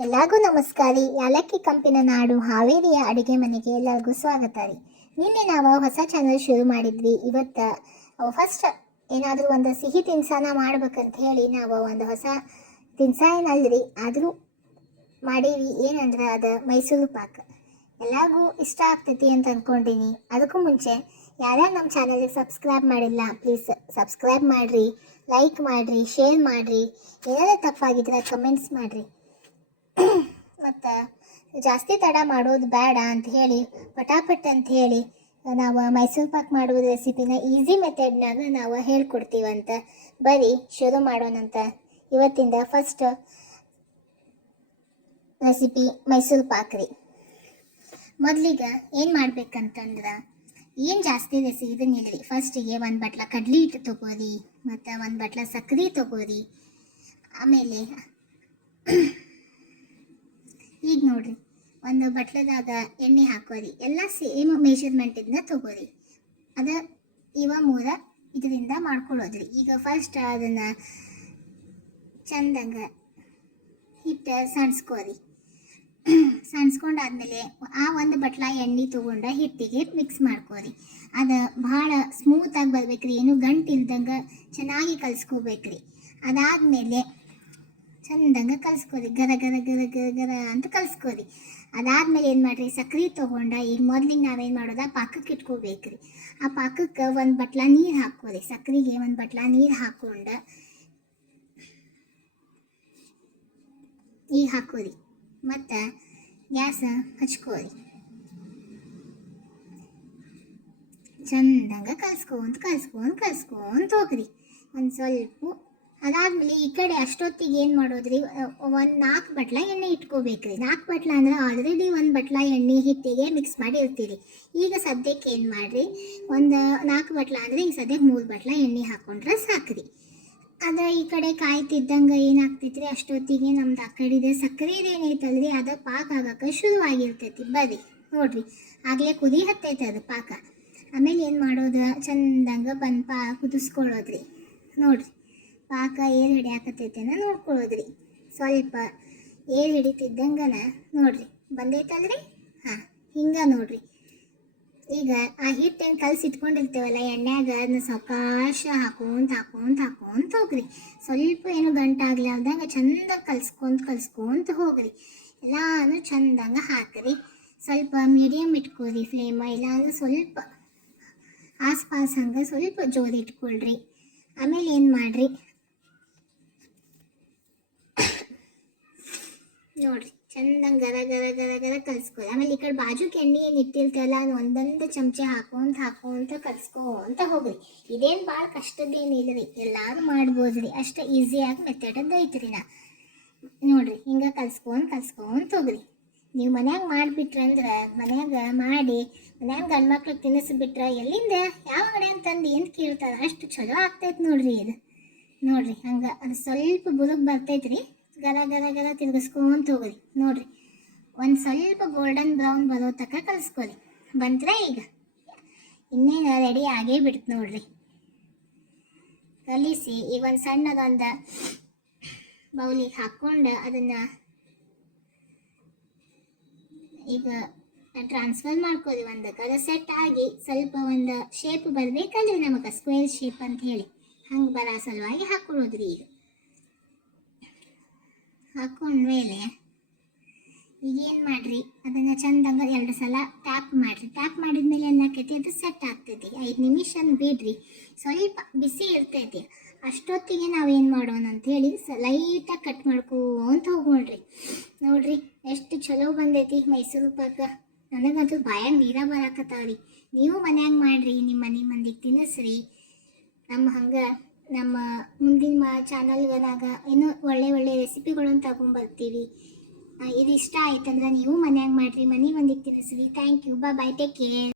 ಎಲ್ಲರಿಗೂ ನಮಸ್ಕಾರ ರೀ. ಯಾಲಕ್ಕಿ ಕಂಪಿನ ನಾಡು ಹಾವೇರಿಯ ಅಡುಗೆ ಮನೆಗೆ ಎಲ್ಲರಿಗೂ ಸ್ವಾಗತ ರೀ. ನಿನ್ನೆ ನಾವು ಹೊಸ ಚಾನಲ್ ಶುರು ಮಾಡಿದ್ವಿ. ಇವತ್ತು ಫಸ್ಟ್ ಏನಾದರೂ ಒಂದು ಸಿಹಿ ತಿನ್ಸಾನ ಮಾಡ್ಬೇಕಂತ ಹೇಳಿ ನಾವು ಒಂದು ಹೊಸ ತಿನ್ಸ ಏನಲ್ರಿ, ಆದರೂ ಮಾಡೀವಿ. ಏನಂದ್ರೆ ಅದು ಮೈಸೂರು ಪಾಕ್. ಎಲ್ಲರಿಗೂ ಇಷ್ಟ ಆಗ್ತೈತಿ ಅಂತ ಅಂದ್ಕೊಂಡಿನಿ. ಅದಕ್ಕೂ ಮುಂಚೆ ಯಾರ್ಯಾರು ನಮ್ಮ ಚಾನಲ್ಗೆ ಸಬ್ಸ್ಕ್ರೈಬ್ ಮಾಡಿಲ್ಲ ಪ್ಲೀಸ್ ಸಬ್ಸ್ಕ್ರೈಬ್ ಮಾಡಿರಿ, ಲೈಕ್ ಮಾಡಿರಿ, ಶೇರ್ ಮಾಡಿರಿ. ಏನಾದರೂ ತಪ್ಪಾಗಿದ್ರೆ ಕಮೆಂಟ್ಸ್ ಮಾಡಿರಿ. ಮತ್ತು ಜಾಸ್ತಿ ತಡ ಮಾಡೋದು ಬೇಡ ಅಂತ ಹೇಳಿ ಪಟಾಪಟ್ ಅಂತ ಹೇಳಿ ನಾವು ಮೈಸೂರು ಪಾಕ್ ಮಾಡುವ ರೆಸಿಪಿನ ಈಸಿ ಮೆಥಡ್ನಾಗ ನಾವು ಹೇಳ್ಕೊಡ್ತೀವಂತ. ಬರೀ ಶುರು ಮಾಡೋಣಂತ. ಇವತ್ತಿಂದ ಫಸ್ಟ್ ರೆಸಿಪಿ ಮೈಸೂರು ಪಾಕ್ ರೀ. ಮೊದಲಿಗೆ ಏನು ಮಾಡ್ಬೇಕಂತಂದ್ರೆ ಏನು ಜಾಸ್ತಿ ಇದನ್ನಿಲ್ರಿ. ಫಸ್ಟಿಗೆ ಒಂದು ಬಟ್ಲ ಕಡ್ಲಿ ಹಿಟ್ಟು ತೊಗೋರಿ, ಮತ್ತು ಒಂದು ಬಟ್ಲ ಸಕ್ಕರೆ ತೊಗೋರಿ. ಆಮೇಲೆ ಈಗ ನೋಡ್ರಿ, ಒಂದು ಬಟ್ಲದಾಗ ಎಣ್ಣೆ ಹಾಕೋರಿ. ಎಲ್ಲ ಸೇಮ್ ಮೆಷರ್ಮೆಂಟಿಂದ ತೊಗೋರಿ. ಅದು ಇದರಿಂದ ಮಾಡ್ಕೊಳ್ಳೋದ್ರಿ. ಈಗ ಫಸ್ಟ್ ಅದನ್ನು ಚಂದಂಗೆ ಹಿಟ್ಟು ಸಣ್ಸ್ಕೋರಿ. ಸಣ್ಸ್ಕೊಂಡಾದ್ಮೇಲೆ ಆ ಒಂದು ಬಟ್ಲ ಎಣ್ಣೆ ತೊಗೊಂಡು ಹಿಟ್ಟಿಗೆ ಮಿಕ್ಸ್ ಮಾಡ್ಕೋರಿ. ಅದು ಭಾಳ ಸ್ಮೂತಾಗಿ ಬರ್ಬೇಕ್ರಿ, ಏನು ಗಂಟು ಇಲ್ದಂಗೆ ಚೆನ್ನಾಗಿ ಕಲಿಸ್ಕೋಬೇಕ್ರಿ. ಅದಾದಮೇಲೆ ಚಂದಂಗೆ ಕಲಿಸ್ಕೋರಿ, ಗರ ಗರ ಗರ ಗರ ಗರ ಅಂತ ಕಲಿಸ್ಕೋರಿ. ಅದಾದಮೇಲೆ ಏನು ಮಾಡಿರಿ, ಸಕ್ರೆ ತೊಗೊಂಡು ಈಗ ಮೊದಲಿಗೆ ನಾವೇನು ಮಾಡೋದ ಪಾಕಕ್ಕೆ ಇಟ್ಕೋಬೇಕ್ರಿ. ಆ ಪಾಕಕ್ಕೆ ಒಂದು ಬಟ್ಲ ನೀರು ಹಾಕೋರಿ. ಸಕ್ರೆಗೆ ಒಂದು ಬಟ್ಲ ನೀರು ಹಾಕ್ಕೊಂಡು ಈಗ ಹಾಕೋರಿ. ಮತ್ತು ಗ್ಯಾಸ್ ಹಚ್ಕೋರಿ. ಚಂದಂಗೆ ಕಲಿಸ್ಕೊಂತ ಹೋಗ್ರಿ ಒಂದು ಸ್ವಲ್ಪ. ಅದಾದಮೇಲೆ ಈ ಕಡೆ ಅಷ್ಟೊತ್ತಿಗೆ ಏನು ಮಾಡೋದ್ರಿ, ಒಂದು 4 ಬಟ್ಲ ಎಣ್ಣೆ ಇಟ್ಕೋಬೇಕ್ರಿ. 4 ಬಟ್ಲ ಅಂದ್ರೆ ಆಲ್ರೆಡಿ ಒಂದು ಬಟ್ಲ ಎಣ್ಣೆ ಹಿಟ್ಟಿಗೆ ಮಿಕ್ಸ್ ಮಾಡಿ ಇರ್ತೀರಿ. ಈಗ ಸದ್ಯಕ್ಕೆ ಏನು ಮಾಡಿರಿ, ಒಂದು 4 ಬಟ್ಲ ಅಂದರೆ ಈಗ ಸದ್ಯಕ್ಕೆ 3 ಬಟ್ಲ ಎಣ್ಣೆ ಹಾಕ್ಕೊಂಡ್ರೆ ಸಾಕ್ರಿ. ಅದು ಈ ಕಡೆ ಕಾಯ್ತಿದ್ದಂಗೆ ಏನಾಗ್ತೈತ್ರಿ, ಅಷ್ಟೊತ್ತಿಗೆ ನಮ್ದು ಆ ಕಡೆದು ಸಕ್ಕರೆ ಏನೈತಲ್ರಿ ಅದು ಪಾಕ ಆಗಕ್ಕೆ ಶುರುವಾಗಿರ್ತೈತಿ. ಬರ್ರಿ ನೋಡ್ರಿ, ಆಗಲೇ ಕುದಿ ಹತ್ತೈತೆ ಅದು ಪಾಕ. ಆಮೇಲೆ ಏನು ಮಾಡೋದು, ಚಂದಂಗೆ ಕುದಿಸ್ಕೊಳ್ಳೋದ್ರಿ. ನೋಡ್ರಿ, ಪಾಕ ಏರು ಹಿಡಿಯಾಕತ್ತೈತೇನ ನೋಡ್ಕೊಳ್ಳೋದ್ರಿ. ಸ್ವಲ್ಪ ಏರು ಹಿಡಿತಿದ್ದಂಗನ ನೋಡ್ರಿ ಬಂದೈತಲ್ರಿ. ಹಾಂ, ಹಿಂಗೆ ನೋಡ್ರಿ. ಈಗ ಆ ಹಿಟ್ಟೇನು ಕಲಸಿಟ್ಕೊಂಡಿರ್ತೇವಲ್ಲ ಎಣ್ಣೆಯಾಗ, ಅದನ್ನ ಸಾವಕಾಶ ಹಾಕೊಂತ ಹೋಗ್ರಿ. ಸ್ವಲ್ಪ ಏನು ಗಂಟಾಗ್ಲಾರ್ದಂಗೆ ಚಂದ ಕಲ್ಸ್ಕೊಂತ ಹೋಗ್ರಿ. ಎಲ್ಲಾನು ಚಂದಂಗೆ ಹಾಕ್ರಿ. ಸ್ವಲ್ಪ ಮೀಡಿಯಮ್ ಇಟ್ಕೊರಿ ಫ್ಲೇಮ, ಇಲ್ಲಾಂದ್ರೆ ಸ್ವಲ್ಪ ಆಸ್ಪಾಸ್ ಹಂಗೆ ಸ್ವಲ್ಪ ಜೋರು ಇಟ್ಕೊಳ್ರಿ. ಆಮೇಲೆ ಏನು ಮಾಡಿರಿ ನೋಡ್ರಿ, ಚಂದಂಗೆ ಗರ ಗರ ಗರ ಗರ ಕಲಿಸ್ಕೊಳ್ಳಿ. ಆಮೇಲೆ ಈ ಕಡೆ ಬಾಜುಕ್ಕೆ ಎಣ್ಣೆ ಏನು ಇಟ್ಟಿರ್ತಲ್ಲ ಅದು ಒಂದೊಂದು ಚಮಚೆ ಹಾಕೊಂತ ಕಲಿಸ್ಕೊಂತ ಹೋಗ್ರಿ. ಇದೇನು ಭಾಳ ಕಷ್ಟದ್ದೇನಿಲ್ಲ ರೀ, ಎಲ್ಲರೂ ಮಾಡ್ಬೋದ್ರಿ. ಅಷ್ಟು ಈಸಿಯಾಗಿ ಮೆಥಡದ್ದು ಐತ್ರಿ. ನೋಡ್ರಿ, ಹಿಂಗೆ ಕಲ್ಸ್ಕೊಂತ ಹೋಗ್ರಿ. ನೀವು ಮನ್ಯಾಗ ಮಾಡಿಬಿಟ್ರಂದ್ರೆ ಮನ್ಯಾಗ ಗಂಡ್ಮಕ್ಳಿಗೆ ತಿನ್ನಿಸ್ಬಿಟ್ರೆ ಎಲ್ಲಿಂದ ಯಾವ ಕಡೆ ಅಂತಂದು ಏನು ಕೇಳ್ತಾರೆ, ಅಷ್ಟು ಚಲೋ ಆಗ್ತೈತೆ ನೋಡ್ರಿ. ಇದು ನೋಡ್ರಿ, ಹಂಗೆ ಅದು ಸ್ವಲ್ಪ ಬುರುಗ್ ಬರ್ತೈತ್ರಿ. ಗರ ಗರ ಗರ ತಿರ್ಗಿಸ್ಕೊಂತ ಹೋಗ್ರಿ. ನೋಡ್ರಿ, ಒಂದು ಸ್ವಲ್ಪ ಗೋಲ್ಡನ್ ಬ್ರೌನ್ ಬರೋ ತನಕ ಕಲಿಸ್ಕೊಳ್ಳಿ. ಬಂದ್ರೆ ಈಗ ಇನ್ನೇನು ರೆಡಿ ಆಗೇ ಬಿಡ್ತು ನೋಡ್ರಿ. ಕಲಿಸಿ ಈಗ ಒಂದು ಸಣ್ಣದೊಂದು ಬೌಲಿಗೆ ಹಾಕ್ಕೊಂಡು ಅದನ್ನು ಈಗ ಟ್ರಾನ್ಸ್ಫರ್ ಮಾಡ್ಕೋರಿ. ಒಂದಕ್ಕೆ ಅದು ಸೆಟ್ ಆಗಿ ಸ್ವಲ್ಪ ಒಂದು ಶೇಪ್ ಬರಬೇಕಲ್ರಿ ನಮಗೆ, ಸ್ಕ್ವೇರ್ ಶೇಪ್ ಅಂತ ಹೇಳಿ ಹಂಗೆ ಬರೋ ಸಲುವಾಗಿ ಹಾಕ್ಕೊಳ್ಳೋದ್ರಿ. ಈಗ ಹಾಕೊಂಡ್ಮೇಲೆ ಈಗೇನು ಮಾಡಿರಿ, ಅದನ್ನು ಚಂದಂಗೆ 2 ಸಲ ಟ್ಯಾಪ್ ಮಾಡಿರಿ. ಟ್ಯಾಪ್ ಮಾಡಿದ್ಮೇಲೆ ಏನಾಕೈತಿ, ಅದು ಸೆಟ್ ಆಗ್ತೈತಿ. 5 ನಿಮಿಷ ಬಿಡ್ರಿ, ಸ್ವಲ್ಪ ಬಿಸಿ ಇರ್ತೈತಿ. ಅಷ್ಟೊತ್ತಿಗೆ ನಾವೇನು ಮಾಡೋಣ ಅಂಥೇಳಿ ಲೈಟಾಗಿ ಕಟ್ ಮಾಡ್ಕೊಂತ ಹೋಗ್ರಿ. ನೋಡ್ರಿ, ಎಷ್ಟು ಚಲೋ ಬಂದೈತಿ ಮೈಸೂರು ಪಾಕ. ನನಗಂತೂ ಬಾಯಾಗ ನೀರ ಬರಾಕತ್ತಾವ್ರಿ. ನೀವು ಮನ್ಯಾಗ ಮಾಡಿರಿ, ನಿಮ್ಮ ಮನೆ ಮಂದಿಗೆ ತಿನ್ನಿಸ್ರಿ. ನಮ್ಮ ಮುಂದಿನ ಚಾನಲ್ಗನಾಗ ಇನ್ನೂ ಒಳ್ಳೆ ರೆಸಿಪಿಗಳನ್ನು ತಗೊಂಡ್ಬರ್ತೀವಿ. ಇದು ಇಷ್ಟ ಆಯ್ತಂದ್ರೆ ನೀವು ಮನ್ಯಾಗ ಮಾಡಿರಿ, ಮನೆ ಮಂದಿಗೆ ತಿನ್ನಿಸ್ರಿ. Thank you, bye, take care.